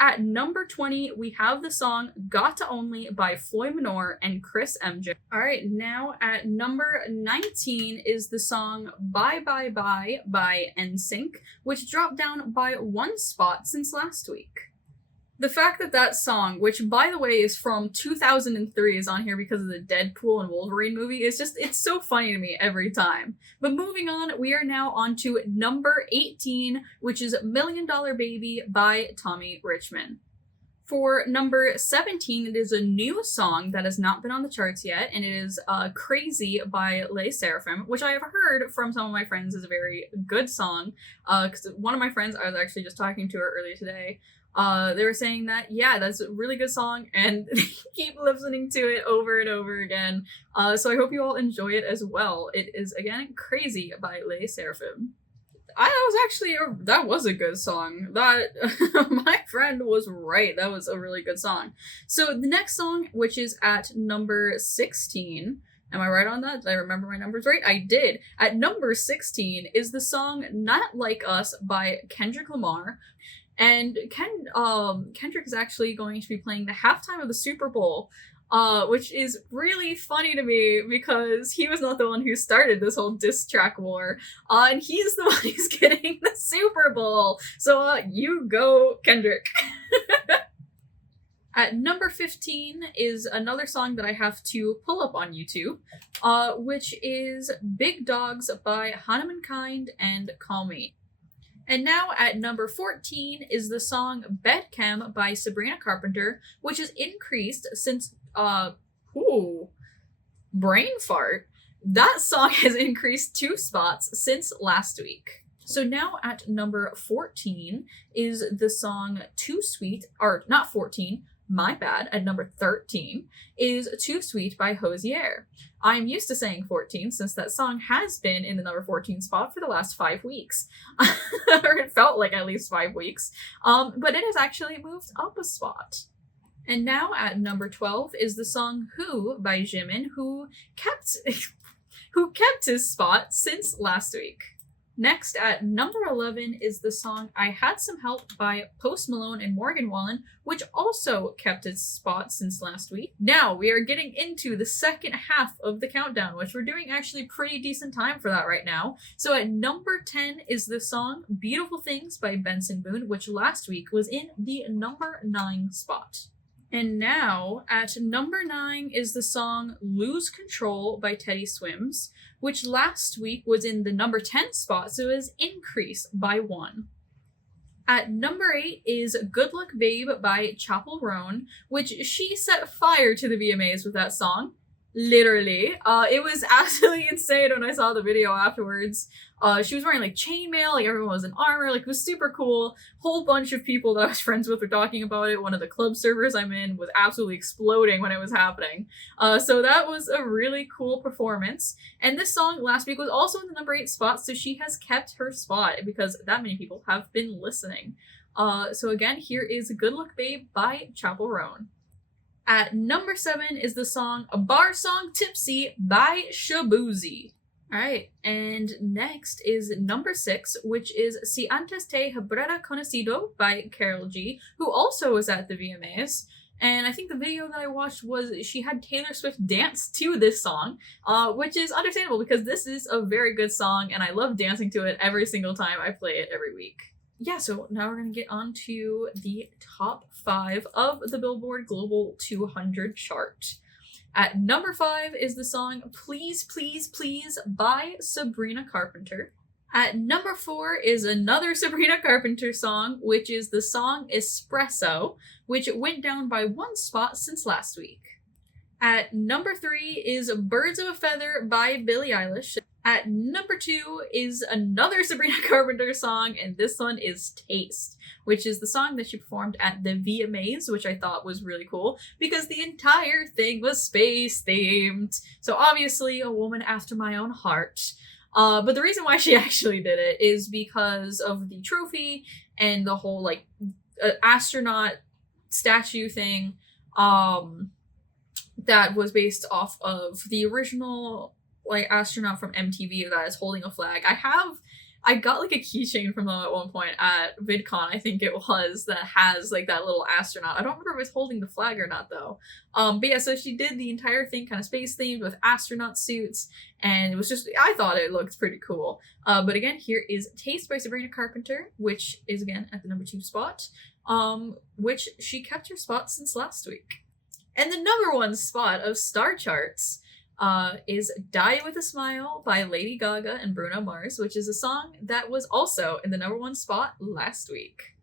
at number 20, we have the song Got to Only by Floyd Manor and Chris MJ. All right, now at number 19 is the song Bye Bye Bye by NSYNC, which dropped down by 1 spot since last week. The fact that that song, which by the way is from 2003, is on here because of the Deadpool and Wolverine movie is just, it's so funny to me every time. But moving on, we are now on to number 18, which is Million Dollar Baby by Tommy Richman. For number 17, it is a new song that has not been on the charts yet, and it is Crazy by Les Seraphim, which I have heard from some of my friends is a very good song. Because one of my friends, I was actually just talking to her earlier today, they were saying that, yeah, that's a really good song, and keep listening to it over and over again. So I hope you all enjoy it as well. It is, again, Crazy by Les Seraphim. That was a good song. That, my friend was right. That was a really good song. So the next song, which is at number 16, am I right on that? Did I remember my numbers right? I did. At number 16 is the song Not Like Us by Kendrick Lamar. And Kendrick is actually going to be playing the halftime of the Super Bowl, which is really funny to me because he was not the one who started this whole diss track war, and he's the one who's getting the Super Bowl. So you go, Kendrick. At number 15 is another song that I have to pull up on YouTube, which is Big Dogs by Hannah Mankind and Call Me. And now at number 14 is the song Bedchem by Sabrina Carpenter, which has increased since, brain fart. That song has increased 2 spots since last week. So now at number 14 is the song Too Sweet, or not 14, my bad, at number 13 is Too Sweet by Hozier. I'm used to saying 14 since that song has been in the number 14 spot for the last 5 weeks. Or it felt like at least 5 weeks. But it has actually moved up a spot. And now at number 12 is the song Who by Jimin, who kept his spot since last week. Next at number 11 is the song I Had Some Help by Post Malone and Morgan Wallen, which also kept its spot since last week. Now we are getting into the second half of the countdown, which we're doing actually pretty decent time for that right now. So at number 10 is the song Beautiful Things by Benson Boone, which last week was in the number 9 spot. And now, at number 9 is the song Lose Control by Teddy Swims, which last week was in the number 10 spot, so it has increased by 1. At number 8 is Good Luck Babe by Chappell Roan, which she set fire to the VMAs with that song. Literally. It was absolutely insane when I saw the video afterwards. She was wearing like chainmail, like everyone was in armor, like it was super cool. Whole bunch of people that I was friends with were talking about it. One of the club servers I'm in was absolutely exploding when it was happening. So that was a really cool performance. And this song last week was also in the number 8 spot, so she has kept her spot because that many people have been listening. So again, here is Good Luck Babe by Chappell Roan. At number 7 is the song A Bar Song Tipsy by Shaboozey. Alright, and next is number 6, which is Si Antes Te Hubiera Conocido by Karol G, who also was at the VMAs. And I think the video that I watched was she had Taylor Swift dance to this song, which is understandable because this is a very good song and I love dancing to it every single time I play it every week. Yeah, so now we're going to get on to the top 5 of the Billboard Global 200 chart. At number 5 is the song Please, Please, Please by Sabrina Carpenter. At number 4 is another Sabrina Carpenter song, which is the song Espresso, which went down by 1 spot since last week. At number 3 is Birds of a Feather by Billie Eilish. At number 2 is another Sabrina Carpenter song, and this one is Taste, which is the song that she performed at the VMAs, which I thought was really cool because the entire thing was space themed. So obviously a woman after my own heart. But the reason why she actually did it is because of the trophy and the whole like astronaut statue thing that was based off of the original like astronaut from MTV that is holding a flag. I have I got like a keychain from them at one point at VidCon, I think it was, that has like that little astronaut. I don't remember if it's holding the flag or not though. But yeah, so she did the entire thing kind of space themed with astronaut suits, and it was just, I thought it looked pretty cool. But again, here is Taste by Sabrina Carpenter, which is again at the number 2 spot, which she kept her spot since last week. And the number 1 spot of Star Charts is Die With A Smile by Lady Gaga and Bruno Mars, which is a song that was also in the number 1 spot last week.